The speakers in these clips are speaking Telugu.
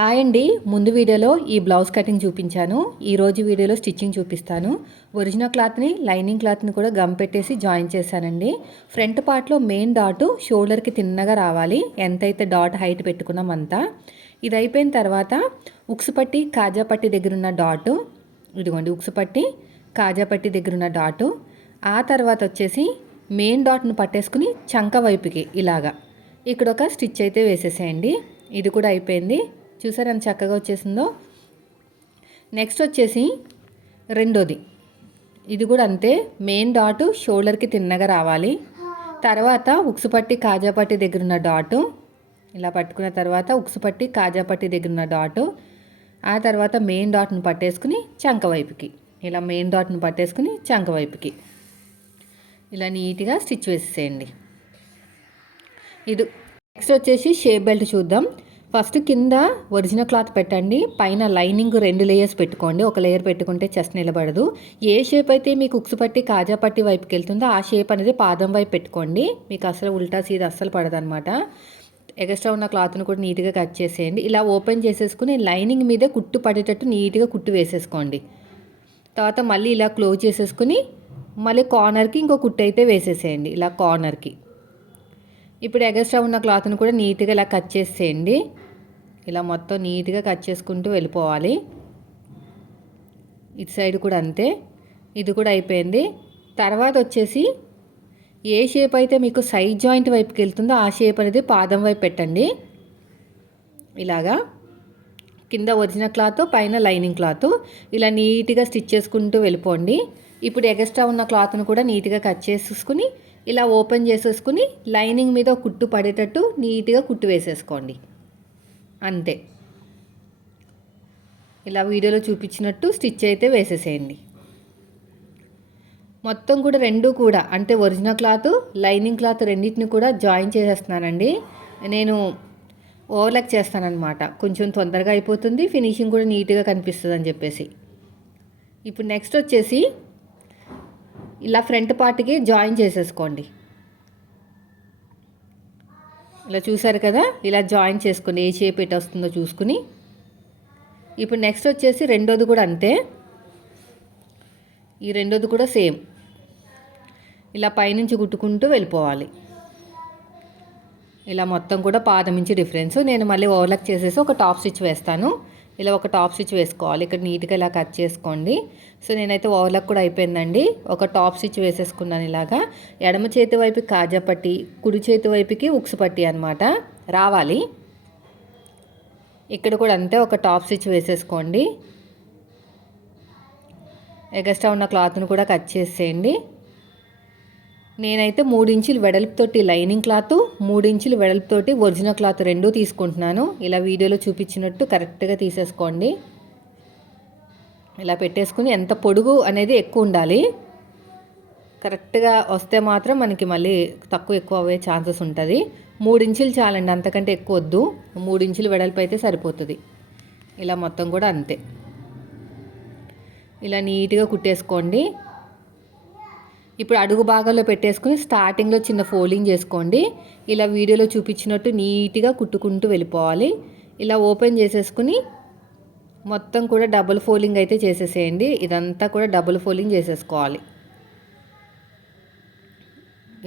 హాయ్ అండి. ముందు వీడియోలో ఈ బ్లౌజ్ కటింగ్ చూపించాను. ఈరోజు వీడియోలో స్టిచ్చింగ్ చూపిస్తాను. ఒరిజినల్ క్లాత్ని లైనింగ్ క్లాత్ని కూడా గమ్ పెట్టేసి జాయిన్ చేశానండి. ఫ్రంట్ పార్ట్లో మెయిన్ డాటు షోల్డర్కి తిన్నగా రావాలి. ఎంతైతే డాట్ హైట్ పెట్టుకున్నాం అంతా. ఇది అయిపోయిన తర్వాత ఉక్సు పట్టి కాజా పట్టి దగ్గర ఉన్న డాటు, ఇదిగోండి ఉక్సు పట్టి కాజా పట్టి దగ్గర ఉన్న డాటు. ఆ తర్వాత వచ్చేసి మెయిన్ డాట్ను పట్టేసుకుని చంక వైపుకి ఇలాగా ఇక్కడ ఒక స్టిచ్ అయితే వేసేసేయండి. ఇది కూడా అయిపోయింది. చూసారు ఎంత చక్కగా వచ్చేసిందో. నెక్స్ట్ వచ్చేసి రెండోది, ఇది కూడా అంతే. మెయిన్ డాటు షోల్డర్కి తిన్నగా రావాలి. తర్వాత ఉక్సుపట్టి కాజాపట్టి దగ్గర ఉన్న డాటు ఇలా పట్టుకున్న తర్వాత ఉక్సుపట్టి కాజాపట్టి దగ్గర ఉన్న డాటు, ఆ తర్వాత మెయిన్ డాట్ను పట్టేసుకుని చంక వైపుకి ఇలా మెయిన్ డాట్ను పట్టేసుకుని చంక వైపుకి ఇలా నీట్గా స్టిచ్ వేసేసేయండి. ఇది నెక్స్ట్ వచ్చేసి షేప్ బెల్ట్ చూద్దాం. ఫస్ట్ కింద ఒరిజినల్ క్లాత్ పెట్టండి. పైన లైనింగ్ 2 లేయర్స్ పెట్టుకోండి. ఒక లేయర్ పెట్టుకుంటే చెస్ట్ నిలబడదు. ఏ షేప్ అయితే మీకు ఉక్సు పట్టి కాజా పట్టి వైపుకి వెళ్తుందో ఆ షేప్ అనేది పాదం వైపు పెట్టుకోండి. మీకు అసలు ఉల్టా సీదా అస్సలు పడదనమాట. ఎక్స్ట్రా ఉన్న క్లాత్ను కూడా నీట్గా కట్ చేసేయండి. ఇలా ఓపెన్ చేసేసుకుని లైనింగ్ మీదే కుట్టు పడేటట్టు నీట్గా కుట్టు వేసేసుకోండి. తర్వాత మళ్ళీ ఇలా క్లోజ్ చేసేసుకుని మళ్ళీ కార్నర్కి ఇంకో కుట్టు అయితే వేసేసేయండి ఇలా కార్నర్కి. ఇప్పుడు ఎక్స్ట్రా ఉన్న క్లాత్ని కూడా నీట్గా ఇలా కట్ చేసేయండి. ఇలా మొత్తం నీట్గా కట్ చేసుకుంటూ వెళ్ళిపోవాలి. ఇటు సైడ్ కూడా అంతే. ఇది కూడా అయిపోయింది. తర్వాత వచ్చేసి ఏ షేప్ అయితే మీకు సైడ్ జాయింట్ వైపుకి వెళ్తుందో ఆ షేప్ అనేది పాదం వైపు పెట్టండి. ఇలాగా కింద ఒరిజినల్ క్లాత్ పైన లైనింగ్ క్లాత్ ఇలా నీట్గా స్టిచ్ చేసుకుంటూ వెళ్ళిపోండి. ఇప్పుడు ఎక్స్ట్రా ఉన్న క్లాత్ను కూడా నీట్గా కట్ చేసేసుకుని ఇలా ఓపెన్ చేసేసుకుని లైనింగ్ మీద కుట్టు పడేటట్టు నీట్గా కుట్టు వేసేసుకోండి. అంతే. ఇలా వీడియోలో చూపించినట్టు స్టిచ్ అయితే వేసేసేయండి. మొత్తం కూడా రెండు కూడా అంటే ఒరిజినల్ క్లాత్ లైనింగ్ క్లాత్ రెండింటిని కూడా జాయిన్ చేసేస్తున్నానండి. నేను ఓవర్లాక్ చేస్తానన్నమాట. కొంచెం తొందరగా అయిపోతుంది, ఫినిషింగ్ కూడా నీట్గా కనిపిస్తుంది అని చెప్పేసి. ఇప్పుడు నెక్స్ట్ వచ్చేసి ఇలా ఫ్రంట్ పార్ట్కి జాయిన్ చేసేసుకోండి. ఇలా చూసారు కదా, ఇలా జాయిన్ చేసుకోండి. ఏ షేప్ ఎటు వస్తుందో చూసుకుని. ఇప్పుడు నెక్స్ట్ వచ్చేసి రెండోది కూడా అంతే. ఈ రెండోది కూడా సేమ్ ఇలా పైనుంచి కుట్టుకుంటూ వెళ్ళిపోవాలి. ఇలా మొత్తం కూడా పాదం నుంచి డిఫరెన్స్. నేను మళ్ళీ ఓవర్లాక్ చేసేసి ఒక టాప్ స్టిచ్ వేస్తాను. ఇలా ఒక టాప్ స్టిచ్ వేసుకోవాలి. ఇక్కడ నీట్గా ఇలా కట్ చేసుకోండి. సో నేనైతే ఓవర్లాక్ కూడా అయిపోయిందండి. ఒక టాప్ స్టిచ్ వేసేసుకున్నాను. ఇలాగా ఎడమ చేతి వైపుకి కాజా పట్టి, కుడి చేతి వైపుకి ఉక్సు పట్టి అనమాట రావాలి. ఇక్కడ కూడా అంతే ఒక టాప్ స్టిచ్ వేసేసుకోండి. ఎక్స్ట్రా ఉన్న క్లాత్ను కూడా కట్ చేసేయండి. నేనైతే 3 ఇంచులు వెడల్పుతోటి లైనింగ్ క్లాత్, 3 ఇంచులు వెడల్పుతోటి ఒరిజినల్ క్లాత్ రెండూ తీసుకుంటున్నాను. ఇలా వీడియోలో చూపించినట్టు కరెక్ట్గా తీసేసుకోండి. ఇలా పెట్టేసుకుని ఎంత పొడుగు అనేది ఎక్కువ ఉండాలి. కరెక్ట్గా వస్తే మాత్రం మనకి మళ్ళీ తక్కువ ఎక్కువ అయ్యే ఛాన్సెస్ ఉంటుంది. 3 ఇంచులు చాలండి, అంతకంటే ఎక్కువ వద్దు. 3 ఇంచులు వెడల్పు అయితే సరిపోతుంది. ఇలా మొత్తం కూడా అంతే. ఇలా నీట్గా కుట్టేసుకోండి. ఇప్పుడు అడుగు భాగంలో పెట్టేసుకుని స్టార్టింగ్లో చిన్న ఫోల్డింగ్ చేసుకోండి. ఇలా వీడియోలో చూపించినట్టు నీట్గా కుట్టుకుంటూ వెళ్ళిపోవాలి. ఇలా ఓపెన్ చేసేసుకుని మొత్తం కూడా డబుల్ ఫోల్డింగ్ అయితే చేసేసేయండి. ఇదంతా కూడా డబుల్ ఫోల్డింగ్ చేసేసుకోవాలి.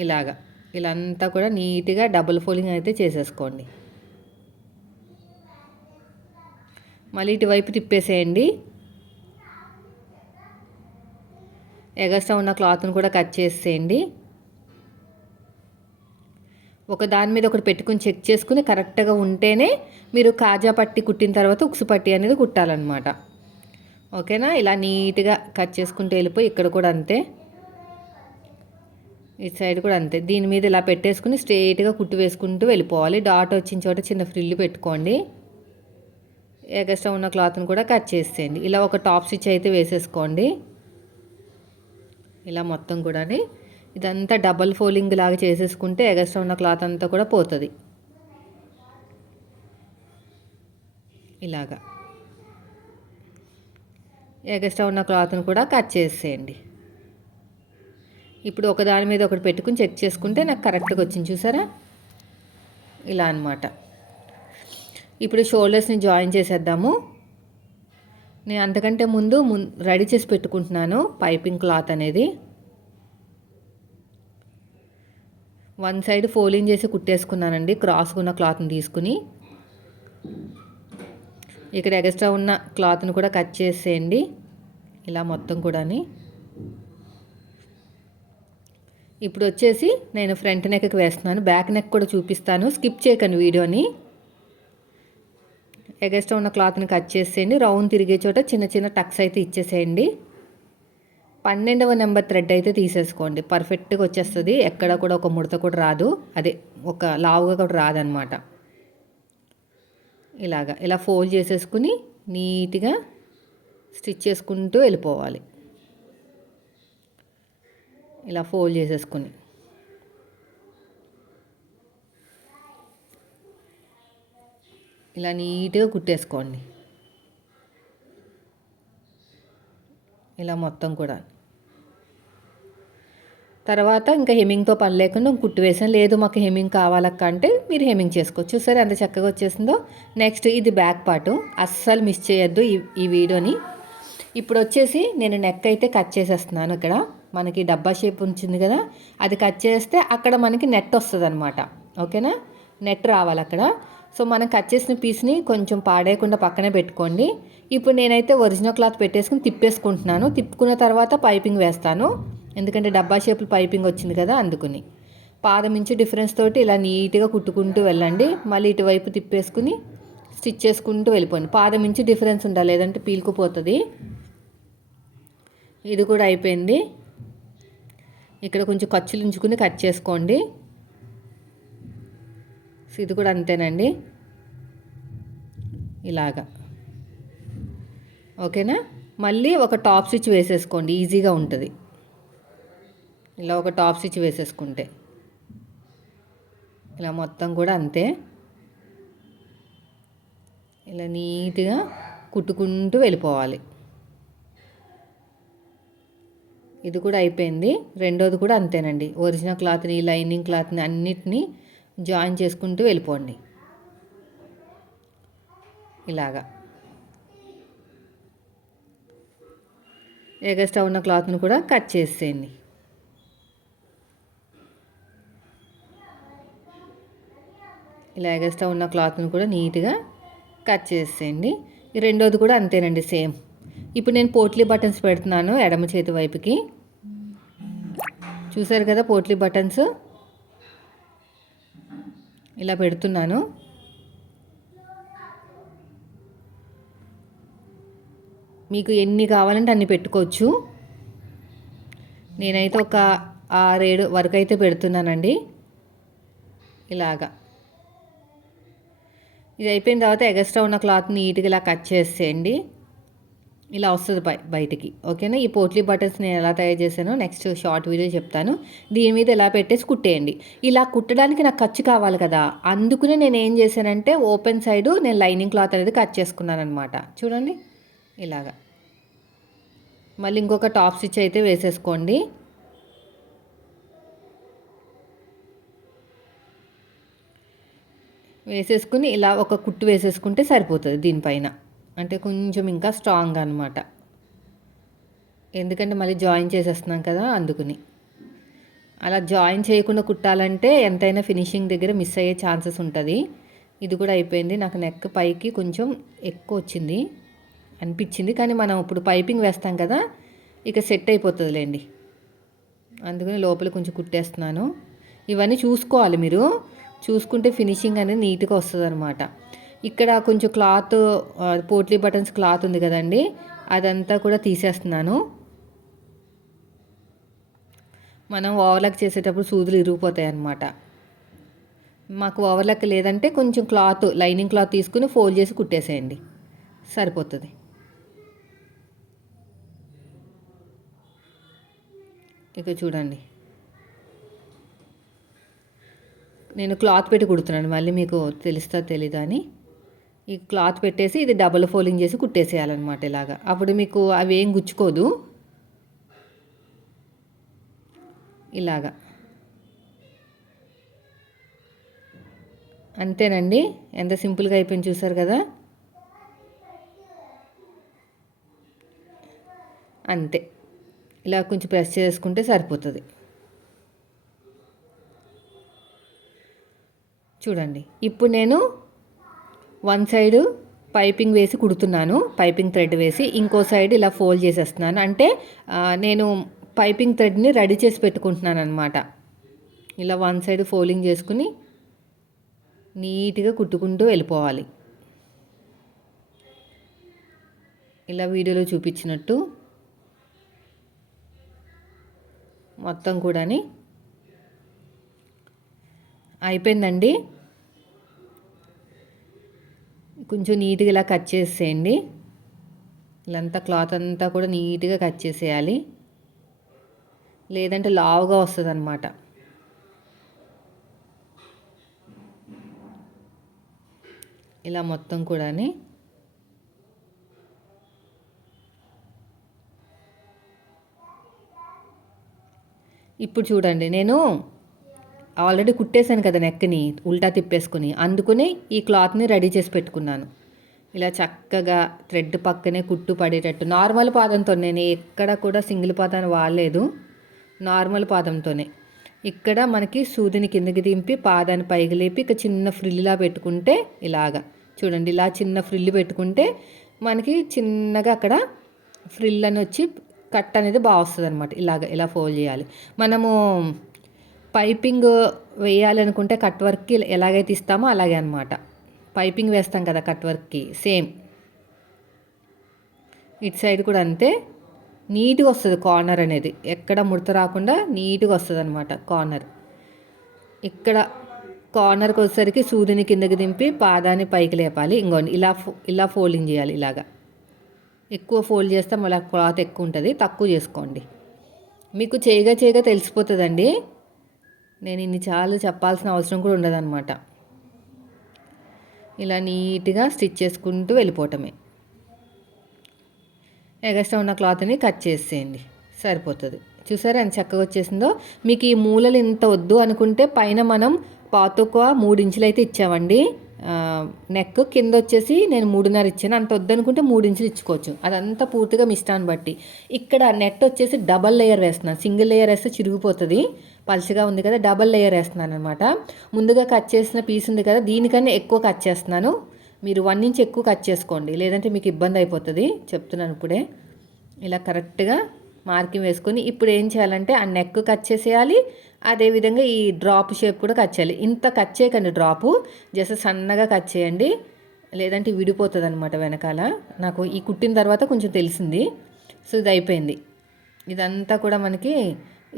ఇలాగా ఇలా అంతా కూడా నీట్గా డబుల్ ఫోల్డింగ్ అయితే చేసేసుకోండి. మళ్ళీ ఇటువైపు తిప్పేసేయండి. ఎగస్ట్రా ఉన్న క్లాత్ను కూడా కట్ చేసేయండి. ఒక దాని మీద ఒకటి పెట్టుకుని చెక్ చేసుకుని కరెక్ట్గా ఉంటేనే మీరు కాజా పట్టి కుట్టిన తర్వాత ఉక్సు పట్టి అనేది కుట్టాలన్నమాట. ఓకేనా? ఇలా నీట్గా కట్ చేసుకుంటూ వెళ్ళిపోయి ఇక్కడ కూడా అంతే, ఈ సైడ్ కూడా అంతే. దీని మీద ఇలా పెట్టేసుకుని స్ట్రైట్గా కుట్టు వేసుకుంటూ వెళ్ళిపోవాలి. డాట్ వచ్చిన చోట చిన్న ఫ్రిల్లు పెట్టుకోండి. ఎగస్ట్రా ఉన్న క్లాత్ను కూడా కట్ చేసేయండి. ఇలా ఒక టాప్ స్టిచ్ అయితే వేసేసుకోండి. ఇలా మొత్తం కూడా ఇదంతా డబల్ ఫోల్డింగ్ లాగా చేసేసుకుంటే ఎగస్ట్రా ఉన్న క్లాత్ అంతా కూడా పోతుంది. ఇలాగా ఎగస్ట్రా ఉన్న క్లాత్ను కూడా కట్ చేసేయండి. ఇప్పుడు ఒక దాని మీద ఒకటి పెట్టుకుని చెక్ చేసుకుంటే నాకు కరెక్ట్గా వచ్చింది. చూసారా? ఇలా అన్నమాట. ఇప్పుడు షోల్డర్స్ని జాయిన్ చేసేద్దాము. నేను అంతకంటే ముందు రెడీ చేసి పెట్టుకుంటున్నాను పైపింగ్ క్లాత్ అనేది. వన్ సైడ్ ఫోల్డింగ్ చేసి కుట్టేసుకున్నానండి క్రాస్గా ఉన్న క్లాత్ని తీసుకుని. ఇక్కడ ఎక్స్ట్రా ఉన్న క్లాత్ని కూడా కట్ చేసేయండి ఇలా మొత్తం కూడాని. ఇప్పుడు వచ్చేసి నేను ఫ్రంట్ నెక్కి వేస్తున్నాను, బ్యాక్ నెక్ కూడా చూపిస్తాను, స్కిప్ చేయకండి వీడియోని. ఎక్స్ట్రా ఉన్న క్లాత్ని కట్ చేసేయండి, రౌండ్ తిరిగే చోట చిన్న చిన్న టక్స్ అయితే ఇచ్చేసేయండి. 12వ నెంబర్ థ్రెడ్ అయితే తీసేసుకోండి, పర్ఫెక్ట్గా వచ్చేస్తుంది, ఎక్కడ కూడా ఒక ముడత కూడా రాదు, అదే ఒక లావుగా కూడా రాదనమాట. ఇలా ఫోల్డ్ చేసేసుకుని నీట్గా స్టిచ్ చేసుకుంటూ వెళ్ళిపోవాలి. ఇలా ఫోల్డ్ చేసేసుకుని ఇలా నీట్గా కుట్టేసుకోండి ఇలా మొత్తం కూడా. తర్వాత ఇంకా హెమ్మింగ్తో పని లేకుండా కుట్టు వేసాను. లేదు మాకు హెమ్మింగ్ కావాలక్క అంటే మీరు హెమ్మింగ్ చేసుకోవచ్చు. సరే ఎంత చక్కగా వచ్చేసిందో. నెక్స్ట్ ఇది బ్యాక్ పార్టు, అస్సలు మిస్ చేయొద్దు ఈ వీడియోని. ఇప్పుడు వచ్చేసి నేను నెక్ అయితే కట్ చేసేస్తున్నాను. ఇక్కడ మనకి డబ్బా షేప్ ఉంచింది కదా, అది కట్ చేస్తే అక్కడ మనకి నెట్ వస్తుంది అనమాట. ఓకేనా, నెట్ రావాలి అక్కడ. సో మనం కట్ చేసిన పీస్ని కొంచెం పాడేయకుండా పక్కనే పెట్టుకోండి. ఇప్పుడు నేనైతే ఒరిజినల్ క్లాత్ పెట్టేసుకుని తిప్పేసుకుంటున్నాను. తిప్పుకున్న తర్వాత పైపింగ్ వేస్తాను, ఎందుకంటే డబ్బా షేపులు పైపింగ్ వచ్చింది కదా అందుకుని. పాదం ఇంచు డిఫరెన్స్ తోటి ఇలా నీట్గా కుట్టుకుంటూ వెళ్ళండి. మళ్ళీ ఇటువైపు తిప్పేసుకుని స్టిచ్ చేసుకుంటూ వెళ్ళిపోండి. పాదం ఇంచు డిఫరెన్స్ ఉండాలి, లేదంటే పీలుకుపోతుంది. ఇది కూడా అయిపోయింది. ఇక్కడ కొంచెం ఖర్చులు ఉంచుకుని కట్ చేసుకోండి. ఇది కూడా అంతేనండి, ఇలాగా. ఓకేనా, మళ్ళీ ఒక టాప్ స్టిచ్ వేసేసుకోండి, ఈజీగా ఉంటుంది. ఇలా ఒక టాప్ స్టిచ్ వేసేసుకుంటే ఇలా మొత్తం కూడా అంతే. ఇలా నీట్గా కుట్టుకుంటూ వెళ్ళిపోవాలి. ఇది కూడా అయిపోయింది. రెండోది కూడా అంతేనండి, ఒరిజినల్ క్లాత్ని లైనింగ్ క్లాత్ని అన్నిటినీ జాయిన్ చేసుకుంటూ వెళ్ళిపోండి ఇలాగా. ఎగస్ట్రా ఉన్న క్లాత్ని కూడా కట్ చేసేయండి. ఇలా ఎగస్ట్రా ఉన్న క్లాత్ని కూడా నీట్గా కట్ చేసేయండి. ఈ రెండోది కూడా అంతేనండి, సేమ్. ఇప్పుడు నేను పోట్లీ బటన్స్ పెడుతున్నాను ఎడమ చేతి వైపుకి. చూసారు కదా పోట్లీ బటన్స్, ఇలా పెడుతున్నాను. మీకు ఎన్ని కావాలంటే అన్ని పెట్టుకోవచ్చు. నేనైతే ఒక 6-7 వరకు అయితే పెడుతున్నానండి ఇలాగా. ఇది అయిపోయిన తర్వాత ఎగస్ట్రా ఉన్న క్లాత్ నీట్గా ఇలా కట్ చేసేయండి, ఇలా వస్తుంది బయటికి. ఓకేనా, ఈ పోట్లీ బటన్స్ నేను ఎలా తయారు చేశానో నెక్స్ట్ షార్ట్ వీడియో చెప్తాను. దీని మీద ఎలా పెట్టేసి కుట్టేయండి. ఇలా కుట్టడానికి నాకు ఖర్చు కావాలి కదా, అందుకునే నేను ఏం చేశానంటే ఓపెన్ సైడు నేను లైనింగ్ క్లాత్ అనేది కట్ చేసుకున్నాను అనమాట. చూడండి ఇలాగా. మళ్ళీ ఇంకొక టాప్ స్టిచ్ అయితే వేసేసుకోండి. వేసేసుకుని ఇలా ఒక కుట్టు వేసేసుకుంటే సరిపోతుంది దీనిపైన. అంటే కొంచెం ఇంకా స్ట్రాంగ్ అనమాట, ఎందుకంటే మళ్ళీ జాయిన్ చేసేస్తున్నాం కదా అందుకుని. అలా జాయిన్ చేయకుండా కుట్టాలంటే ఎంతైనా ఫినిషింగ్ దగ్గర మిస్ అయ్యే ఛాన్సెస్ ఉంటుంది. ఇది కూడా అయిపోయింది. నాకు నెక్ పైకి కొంచెం ఎక్కువ వచ్చింది అనిపించింది, కానీ మనం ఇప్పుడు పైపింగ్ వేస్తాం కదా ఇక సెట్ అయిపోతుందిలేండి, అందుకని లోపల కొంచెం కుట్టేస్తున్నాను. ఇవన్నీ చూసుకోవాలి, మీరు చూసుకుంటే ఫినిషింగ్ అనేది నీట్గా వస్తుంది అనమాట. ఇక్కడ కొంచెం క్లాత్ పోట్లీ బటన్స్ క్లాత్ ఉంది కదండి, అదంతా కూడా తీసేస్తున్నాను. మనం ఓవర్లాక్ చేసేటప్పుడు సూదులు ఇరిగిపోతాయి అన్నమాట. మాకు ఓవర్లాక్ లేదంటే కొంచెం క్లాత్ లైనింగ్ క్లాత్ తీసుకుని ఫోల్డ్ చేసి కుట్టేసేయండి, సరిపోతుంది. ఇక చూడండి, నేను క్లాత్ పెట్టి కుడుతున్నాను, మళ్ళీ మీకు తెలుస్తా తెలీదా అని. ఈ క్లాత్ పెట్టేసి ఇది డబుల్ ఫోల్డింగ్ చేసి కుట్టేసేయాలన్నమాట ఇలాగా. అప్పుడు మీకు అవి ఏం గుచ్చుకోదు ఇలాగా. అంతేనండి, ఎంత సింపుల్గా అయిపోయింది చూసారు కదా. అంతే, ఇలా కొంచెం ప్రెస్ చేసుకుంటే సరిపోతుంది. చూడండి, ఇప్పుడు నేను వన్ సైడు పైపింగ్ వేసి కుడుతున్నాను, పైపింగ్ థ్రెడ్ వేసి ఇంకో సైడ్ ఇలా ఫోల్డ్ చేసేస్తున్నాను. అంటే నేను పైపింగ్ థ్రెడ్ని రెడీ చేసి పెట్టుకుంటున్నాను అనమాట. ఇలా వన్ సైడ్ ఫోల్డింగ్ చేసుకుని నీట్గా కుట్టుకుంటూ వెళ్ళిపోవాలి, ఇలా వీడియోలో చూపించినట్టు మొత్తం కూడాని అయిపోయిందండి. కొంచెం నీట్గా ఇలా కట్ చేసేయండి, ఇలాంతా క్లాత్ అంతా కూడా నీట్గా కట్ చేసేయాలి, లేదంటే లావుగా వస్తుంది అన్నమాట. ఇలా మొత్తం కూడాని ఇప్పుడు చూడండి, నేను ఆల్రెడీ కుట్టేశాను కదా నెక్ని ఉల్టా తిప్పేసుకుని, అందుకని ఈ క్లాత్ని రెడీ చేసి పెట్టుకున్నాను. ఇలా చక్కగా థ్రెడ్ పక్కనే కుట్టు పడేటట్టు నార్మల్ పాదంతో, నేను ఎక్కడ కూడా సింగిల్ పాదాన్ని వాడలేదు, నార్మల్ పాదంతోనే. ఇక్కడ మనకి సూదిని కిందకి దింపి పాదాన్ని పైకి లేపి ఇక చిన్న ఫ్రిల్లా పెట్టుకుంటే ఇలాగా చూడండి, ఇలా చిన్న ఫ్రిల్ పెట్టుకుంటే మనకి చిన్నగా అక్కడ ఫ్రిల్ అని వచ్చి కట్ అనేది బాగా వస్తుంది అనమాట. ఇలా ఫోల్డ్ చేయాలి. మనము పైపింగ్ వేయాలనుకుంటే కట్ వర్క్కి ఎలాగైతే ఇస్తామో అలాగే అనమాట. పైపింగ్ వేస్తాం కదా కట్ వర్క్కి, సేమ్ ఇటు సైడ్ కూడా అంతే నీట్గా వస్తుంది. కార్నర్ అనేది ఎక్కడ ముడత రాకుండా నీట్గా వస్తుంది అనమాట కార్నర్. ఇక్కడ కార్నర్కి వచ్చేసరికి సూదిని కిందకి దింపి పాదాన్ని పైకి లేపాలి. ఇంకోండి ఇలా ఫోల్డింగ్ చేయాలి. ఇలాగా ఎక్కువ ఫోల్డ్ చేస్తే మళ్ళీ క్లాత్ ఎక్కువ ఉంటుంది, తక్కువ చేసుకోండి. మీకు చేయగా తెలిసిపోతుందండి. నేను ఇన్ని చాలా చెప్పాల్సిన అవసరం కూడా ఉండదన్నమాట. ఇలా నీట్గా స్టిచ్ చేసుకుంటూ వెళ్ళిపోవటమే. ఎగస్ట్రా ఉన్న క్లాత్ని కట్ చేసేయండి, సరిపోతుంది. చూసారా ఎంత చక్కగా వచ్చేసిందో. మీకు ఈ మూలలు ఇంత వద్దు అనుకుంటే పైన మనం పాతొక్క 3 ఇంచులు అయితే ఇచ్చామండి. నెక్ కింద వచ్చేసి నేను 3.5 ఇచ్చాను. అంత వద్దనుకుంటే 3 ఇంచులు ఇచ్చుకోవచ్చు, అదంతా పూర్తిగా మీ ఇష్టాన్ని బట్టి. ఇక్కడ నెట్ వచ్చేసి డబల్ లేయర్ వేస్తున్నాను, సింగిల్ లేయర్ వేస్తే చిరిగిపోతుంది, పలుచగా ఉంది కదా, డబల్ లేయర్ వేస్తున్నాను అనమాట. ముందుగా కట్ చేసిన పీస్ ఉంది కదా, దీనికన్నా ఎక్కువ కట్ చేస్తున్నాను. మీరు 1 ఇంచ్ ఎక్కువ కట్ చేసుకోండి, లేదంటే మీకు ఇబ్బంది అయిపోతుంది, చెప్తున్నాను ఇప్పుడే. ఇలా కరెక్ట్గా మార్కింగ్ వేసుకొని ఇప్పుడు ఏం చేయాలంటే ఆ నెక్ కట్ చేసేయాలి, అదేవిధంగా ఈ డ్రాప్ షేప్ కూడా కట్ చేయాలి. ఇంత కట్ చేయకండి, డ్రాపు జస్ట్ సన్నగా కట్ చేయండి, లేదంటే విడిపోతుంది అనమాట వెనకాల. నాకు ఈ కుట్టిన తర్వాత కొంచెం తెలిసింది. సో ఇది అయిపోయింది. ఇదంతా కూడా మనకి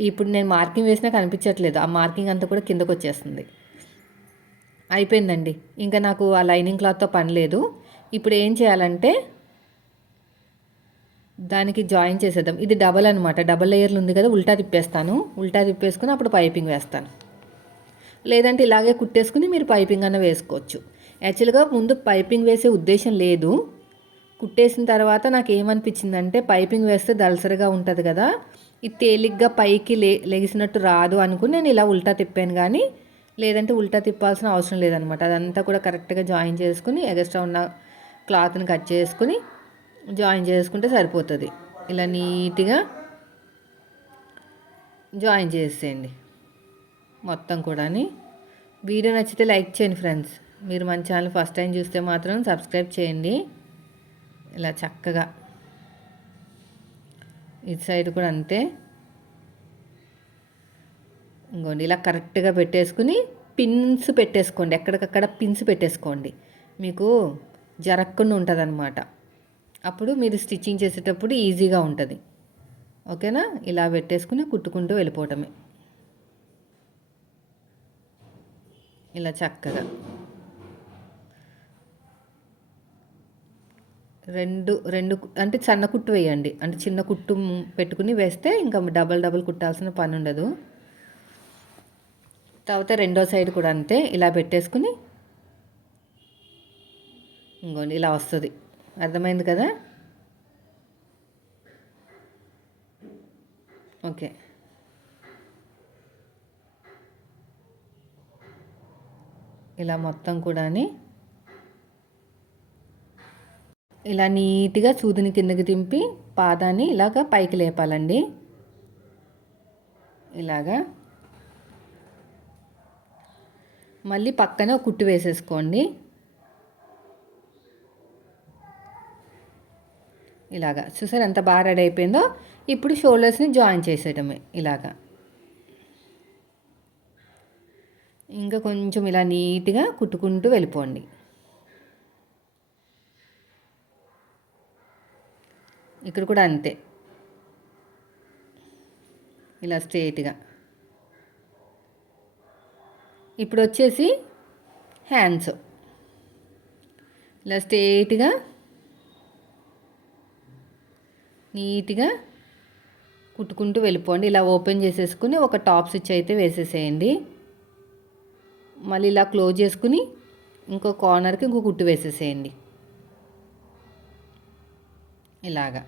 ఇప్పుడు నేను మార్కింగ్ వేసినా కనిపించట్లేదు, ఆ మార్కింగ్ అంతా కూడా కిందకు వచ్చేస్తుంది. అయిపోయిందండి, ఇంకా నాకు ఆ లైనింగ్ క్లాత్తో పని లేదు. ఇప్పుడు ఏం చేయాలంటే దానికి జాయిన్ చేసేద్దాం. ఇది డబల్ అనమాట, డబల్ లేయర్లు ఉంది కదా, ఉల్టా తిప్పేస్తాను. ఉల్టా తిప్పేసుకుని అప్పుడు పైపింగ్ వేస్తాను, లేదంటే ఇలాగే కుట్టేసుకుని మీరు పైపింగ్ అన్న వేసుకోవచ్చు. యాక్చువల్గా ముందు పైపింగ్ వేసే ఉద్దేశం లేదు, కుట్టేసిన తర్వాత నాకు ఏమనిపించిందంటే పైపింగ్ వేస్తే దళసరిగా ఉంటుంది కదా, ఇది తేలిగ్గా పైకి లెగిసినట్టు రాదు అనుకుని నేను ఇలా ఉల్టా తిప్పాను. కానీ లేదంటే ఉల్టా తిప్పాల్సిన అవసరం లేదనమాట. అదంతా కూడా కరెక్ట్గా జాయిన్ చేసుకుని ఎగస్ట్రా ఉన్న క్లాత్ని కట్ చేసుకుని జాయిన్ చేసుకుంటే సరిపోతుంది. ఇలా నీట్గా జాయిన్ చేసేయండి మొత్తం కూడాని. వీడియో నచ్చితే లైక్ చేయండి ఫ్రెండ్స్. మీరు మన ఛానల్ ఫస్ట్ టైం చూస్తే మాత్రం సబ్స్క్రైబ్ చేయండి. ఇలా చక్కగా ఇటు సైడ్ కూడా అంతే. ఇంకోండి ఇలా కరెక్ట్గా పెట్టేసుకుని పిన్స్ పెట్టేసుకోండి, ఎక్కడికక్కడ పిన్స్ పెట్టేసుకోండి, మీకు జరగకుండా ఉంటుంది అన్నమాట. అప్పుడు మీరు స్టిచ్చింగ్ చేసేటప్పుడు ఈజీగా ఉంటుంది. ఓకేనా, ఇలా పెట్టేసుకుని కుట్టుకుంటూ వెళ్ళిపోవటమే. ఇలా చక్కగా రెండు అంటే సన్న కుట్టు వేయండి, అంటే చిన్న కుట్టు పెట్టుకుని వేస్తే ఇంకా డబల్ కుట్టాల్సిన పని ఉండదు. తర్వాత రెండో సైడ్ కూడా అంతే, ఇలా పెట్టేసుకుని ఇంకోండి ఇలా వస్తుంది. అర్థమైంది కదా. ఓకే, ఇలా మొత్తం కూడాని ఇలా నీట్గా సూదిని కిందకి దింపి పాదాన్ని ఇలాగ పైకి లేపాలండి. ఇలాగా మళ్ళీ పక్కన కుట్టు వేసేసుకోండి. ఇలాగా చూసారు ఎంత బాగా రెడీ అయిపోయిందో. ఇప్పుడు షోల్డర్స్ని జాయిన్ చేసేయడమే ఇలాగా. ఇంకా కొంచెం ఇలా నీట్గా కుట్టుకుంటూ వెళ్ళిపోండి. ఇక్కడ కూడా అంతే, ఇలా స్ట్రేట్గా. ఇప్పుడు వచ్చేసి హ్యాండ్స్ ఇలా స్ట్రేట్గా నీట్గా కుట్టుకుంటూ వెళ్ళిపోండి. ఇలా ఓపెన్ చేసేసుకుని ఒక టాప్ స్టిచ్ అయితే వేసేసేయండి. మళ్ళీ ఇలా క్లోజ్ చేసుకుని ఇంకో కార్నర్కి ఇంకో కుట్టు వేసేసేయండి ఇలాగా.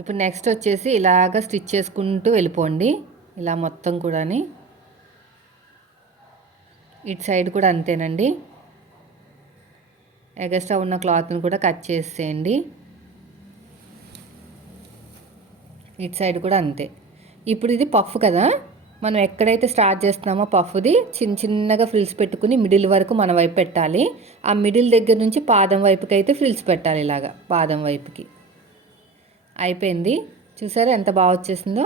ఇప్పుడు నెక్స్ట్ వచ్చేసి ఇలాగ స్టిచ్ చేసుకుంటూ వెళ్ళిపోండి. ఇలా మొత్తం కూడాని ఇటు సైడ్ కూడా అంతేనండి. ఎగస్ట్రా ఉన్న క్లాత్ని కూడా కట్ చేసేయండి. ఇటు సైడ్ కూడా అంతే. ఇప్పుడు ఇది పఫ్ కదా, మనం ఎక్కడైతే స్టార్ట్ చేస్తున్నామో పఫ్ది చిన్న చిన్నగా ఫ్రిల్స్ పెట్టుకుని మిడిల్ వరకు మన వైపు పెట్టాలి. ఆ మిడిల్ దగ్గర నుంచి పాదం వైపుకి అయితే ఫ్రిల్స్ పెట్టాలి. ఇలాగా పాదం వైపుకి. అయిపోయింది. చూసారా ఎంత బాగా వచ్చేసిందో.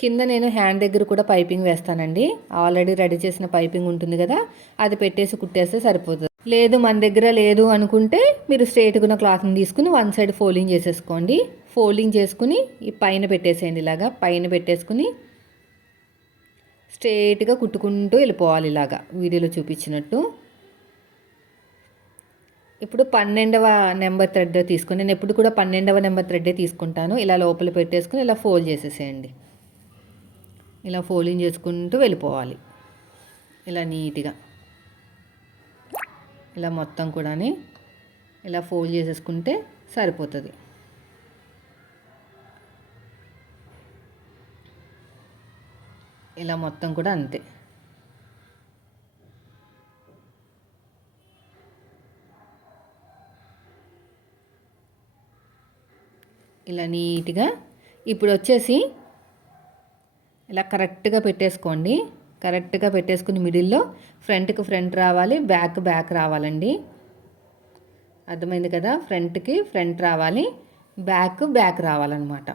కింద నేను హ్యాండ్ దగ్గర కూడా పైపింగ్ వేస్తానండి. ఆల్రెడీ రెడీ చేసిన పైపింగ్ ఉంటుంది కదా, అది పెట్టేసి కుట్టేస్తే సరిపోతుంది. లేదు మన దగ్గర లేదు అనుకుంటే మీరు స్ట్రైట్గా ఉన్న క్లాత్ని తీసుకుని వన్ సైడ్ ఫోల్డింగ్ చేసేసుకోండి. ఫోల్డింగ్ చేసుకుని ఈ పైన పెట్టేసేయండి. ఇలాగా పైన పెట్టేసుకుని స్ట్రైట్గా కుట్టుకుంటూ వెళ్ళిపోవాలి ఇలాగా వీడియోలో చూపించినట్టు. ఇప్పుడు 12వ నెంబర్ థ్రెడ్ తీసుకుని, నేను ఎప్పుడు కూడా 12వ నెంబర్ థ్రెడ్డే తీసుకుంటాను. ఇలా లోపల పెట్టేసుకుని ఇలా ఫోల్డ్ చేసేసేయండి. ఇలా ఫోల్డింగ్ చేసుకుంటూ వెళ్ళిపోవాలి ఇలా నీట్గా. ఇలా మొత్తం కూడా ఇలా ఫోల్డ్ చేసేసుకుంటే సరిపోతుంది. ఇలా మొత్తం కూడా అంతే. ఇలా నీట్గా ఇప్పుడు వచ్చేసి ఇలా కరెక్ట్గా పెట్టేసుకోండి. కరెక్ట్గా పెట్టేసుకుని మిడిల్లో ఫ్రంట్కి ఫ్రంట్ రావాలి, బ్యాక్ రావాలండి. అర్థమైంది కదా, ఫ్రంట్కి ఫ్రంట్ రావాలి, బ్యాక్ రావాలన్నమాట.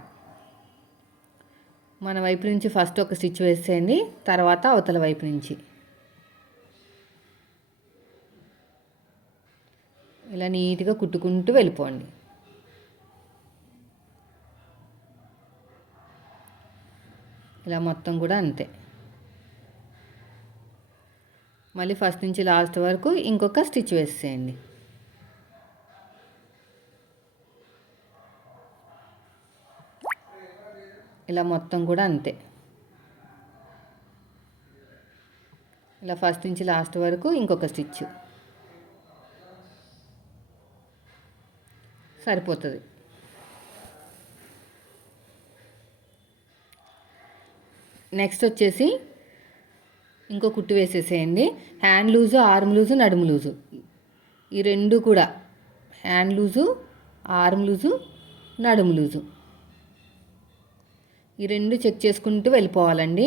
మన వైపు నుంచి ఫస్ట్ ఒక స్టిచ్ వేసేయండి, తర్వాత అవతల వైపు నుంచి ఇలా నీట్గా కుట్టుకుంటూ వెళ్ళిపోండి. ఇలా మొత్తం కూడా అంతే. మళ్ళీ ఫస్ట్ నుంచి లాస్ట్ వరకు ఇంకొక స్టిచ్ వేసేయండి. ఇలా మొత్తం కూడా అంతే. ఇలా ఫస్ట్ నుంచి లాస్ట్ వరకు ఇంకొక స్టిచ్ సరిపోతుంది. నెక్స్ట్ వచ్చేసి ఇంకో కుట్టు వేసేసేయండి. హ్యాండ్ లూజు, ఆర్మ్ లూజు, నడుము లూజు ఈ రెండు కూడా, హ్యాండ్ లూజు, ఆర్మ్ లూజు, నడుము లూజు ఈ రెండు చెక్ చేసుకుంటూ వెళ్ళిపోవాలండి.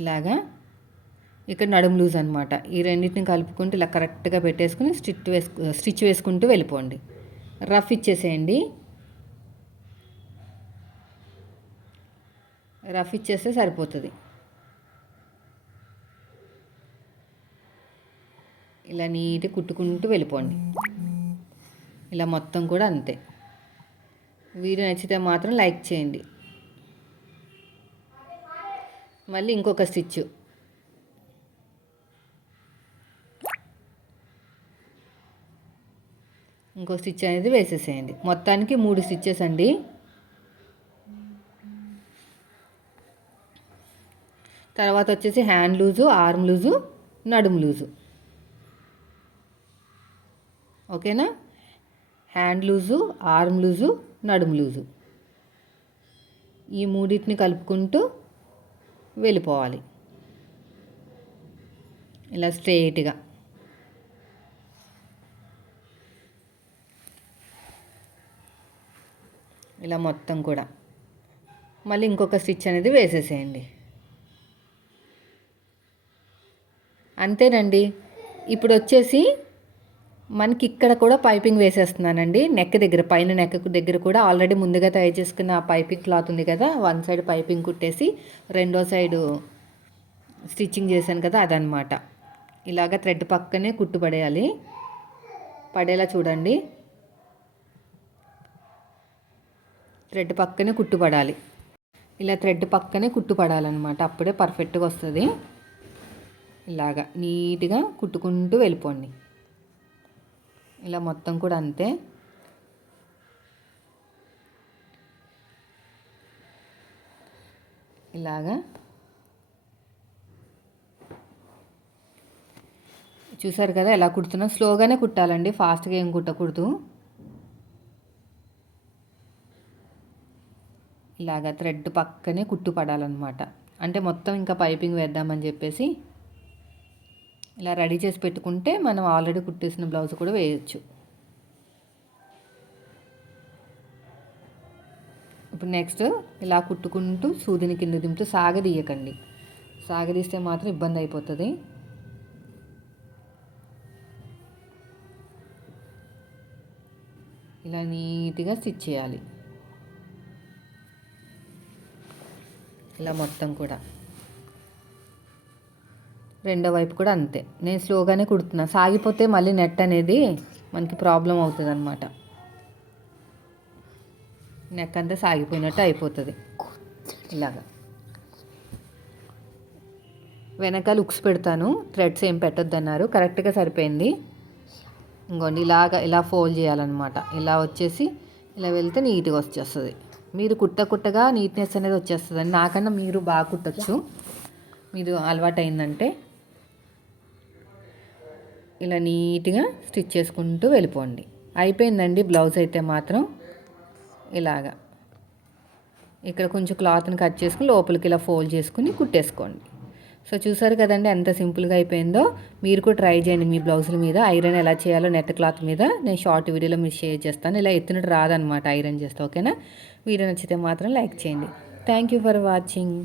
ఇలాగా ఇక్కడ నడుము లూజ్ అనమాట. ఈ రెండింటిని కలుపుకుంటూ ఇలా కరెక్ట్గా పెట్టేసుకుని స్టిచ్ వేసుకుంటూ వెళ్ళిపోండి. రఫ్ ఇచ్చేసేయండి. రఫ్ ఇచ్చేస్తే సరిపోతుంది. ఇలా నీట్గా కుట్టుకుంటూ వెళ్ళిపోండి. ఇలా మొత్తం కూడా అంతే. వీడియో నచ్చితే మాత్రం లైక్ చేయండి. మళ్ళీ ఇంకొక స్టిచ్, ఇంకో స్టిచ్ అనేది వేసేసేయండి. మొత్తానికి 3 స్టిచ్చెస్ అండి. తర్వాత వచ్చేసి హ్యాండ్ లూజు, ఆర్మ్ లూజు, నడుము లూజు. ఓకేనా, హ్యాండ్ లూజు, ఆర్మ్ లూజు, నడుము లూజు. ఈ మూడింటిని కలుపుకుంటూ వెళ్ళిపోవాలి ఇలా స్ట్రెయిట్గా. ఇలా మొత్తం కూడా మళ్ళీ ఇంకొక స్టిచ్ అనేది వేసేసేయండి. అంతేనండి. ఇప్పుడు వచ్చేసి మనకి ఇక్కడ కూడా పైపింగ్ వేసేస్తున్నానండి. నెక్ దగ్గర, పైన నెక్ దగ్గర కూడా ఆల్రెడీ ముందుగా తయారు చేసుకున్న పైపింగ్ క్లాత్ ఉంది కదా, వన్ సైడ్ పైపింగ్ కుట్టేసి రెండో సైడు స్టిచ్చింగ్ చేశాను కదా, అదనమాట. ఇలాగ థ్రెడ్ పక్కనే కుట్టు పడేయాలి, పడేలా చూడండి. థ్రెడ్ పక్కనే కుట్టు పడాలి. ఇలా థ్రెడ్ పక్కనే కుట్టు పడాలన్నమాట, అప్పుడే పర్ఫెక్ట్గా వస్తుంది. ఇలాగా నీట్గా కుట్టుకుంటూ వెళ్ళిపోండి. ఇలా మొత్తం కూడా అంతే. ఇలాగా చూసారు కదా ఎలా కుడుతున్నా. స్లోగానే కుట్టాలండి, ఫాస్ట్గా ఏం కుట్టకూడదు. ఇలాగా థ్రెడ్ పక్కనే కుట్టు పడాలన్నమాట. అంటే మొత్తం ఇంకా పైపింగ్ వేద్దామని చెప్పేసి ఇలా రెడీ చేసి పెట్టుకుంటే మనం ఆల్రెడీ కుట్టేసిన బ్లౌజ్ కూడా వేయచ్చు. ఇప్పుడు నెక్స్ట్ ఇలా కుట్టుకుంటూ సూదిని కింద దింపుతూ సాగదీయకండి. సాగదీస్తే మాత్రం ఇబ్బంది అయిపోతుంది. ఇలా నీట్గా స్టిచ్ చేయాలి. ఇలా మొత్తం కూడా రెండో వైపు కూడా అంతే. నేను స్లోగానే కుడుతున్నా, సాగిపోతే మళ్ళీ నెట్ అనేది మనకి ప్రాబ్లం అవుతుంది అనమాట. నెక్ అంతా సాగిపోయినట్టు అయిపోతుంది. ఇలాగా వెనకాల ఉక్స్ పెడతాను, థ్రెడ్స్ ఏం పెట్టొద్దన్నారు, కరెక్ట్గా సరిపోయింది. ఇంకోండి ఇలాగా ఇలా ఫోల్డ్ చేయాలన్నమాట. ఇలా వచ్చేసి ఇలా వెళ్తే నీట్గా వచ్చేస్తుంది. మీరు కుట్టగా నీట్నెస్ అనేది వచ్చేస్తుంది. నాకన్నా మీరు బాగా కుట్టచ్చు, మీరు అలవాటు అయిందంటే. ఇలా నీట్గా స్టిచ్ చేసుకుంటూ వెళ్ళిపోండి. అయిపోయిందండి బ్లౌజ్ అయితే మాత్రం. ఇలాగా ఇక్కడ కొంచెం క్లాత్ని కట్ చేసుకుని లోపలికి ఇలా ఫోల్డ్ చేసుకుని కుట్టేసుకోండి. సో చూసారు కదండి ఎంత సింపుల్గా అయిపోయిందో. మీరు కూడా ట్రై చేయండి మీ బ్లౌజుల మీద. ఐరన్ ఎలా చేయాలో నెట్ క్లాత్ మీద నేను షార్ట్ వీడియోలో మీరు షేర్ చేస్తాను. ఇలా ఎత్తునట్టు రాదనమాట ఐరన్ చేస్తే. ఓకేనా? వీడియో నచ్చితే మాత్రం లైక్ చేయండి. Thank you for watching.